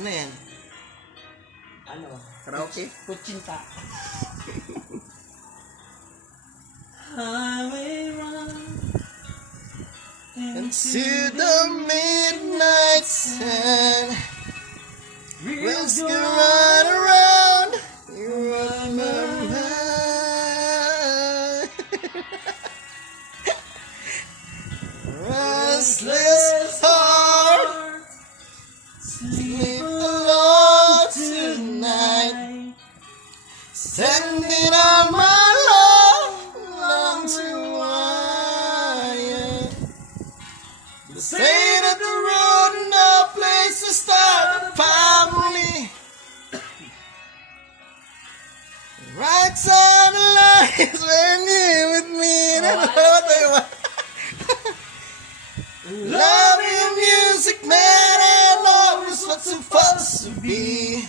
Ano yan? Ano? Karaoke? Kutsinta. Highway run Into the midnight sun, wheels go right around. You run my mind. Restless heart, sleep alone tonight. Sending out my love, long to wire. They say that the road no place to start a family. Right side of life is when you're with me. Love your music, man, and always what's supposed to be.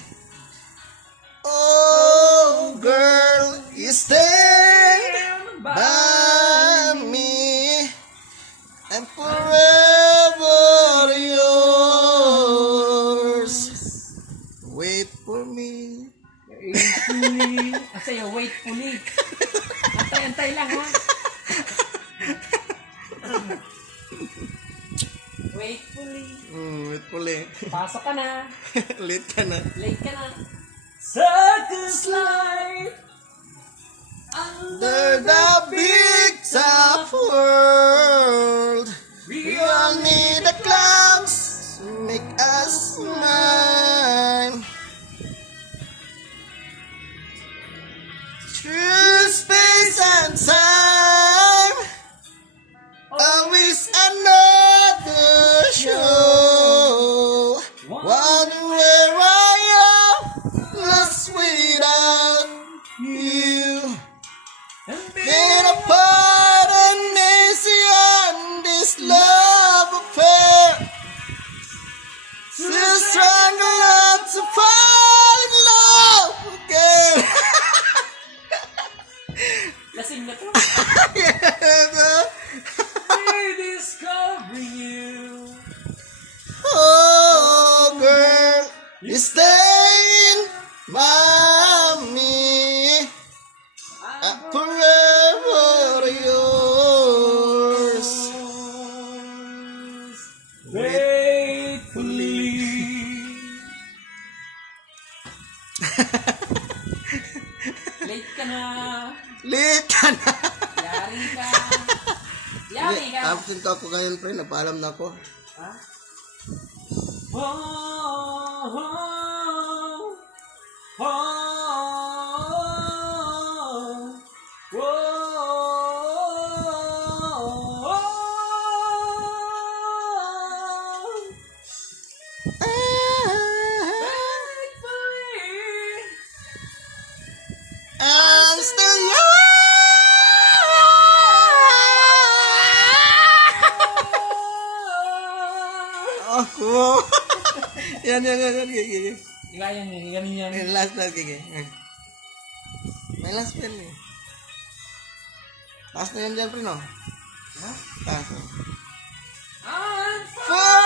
Oh, girl, you stand by me, and forever yours. Wait for me. Waitfully. Sa'yo, waitfully. Antay-antay lang, ha? Waitfully. Wait for me. Pasok ka na. Late ka na. Late ka na. Circus light Under the big top world, we all need the clouds to make us smile. Through space and time, always another show. Wondering where I am, lost without you. Been apart and easy on this love affair. Still struggling to find love again. lasing na to. Yeah. Rediscovering you. Oh, girl, you staying by me. I'm forever yours. Faithfully. Late ka na. Late ka na. Yari ka. Yari ka. Absent ako ngayon, pre. Napaalam na ako. Ha? Oh, oh, oh, oh, I'm still young. Ako. Yan. Gigi. Yan. Last na, gigi. May last pen eh. Taas na yan dyan, pre, no? Ha? Taas na. I'm For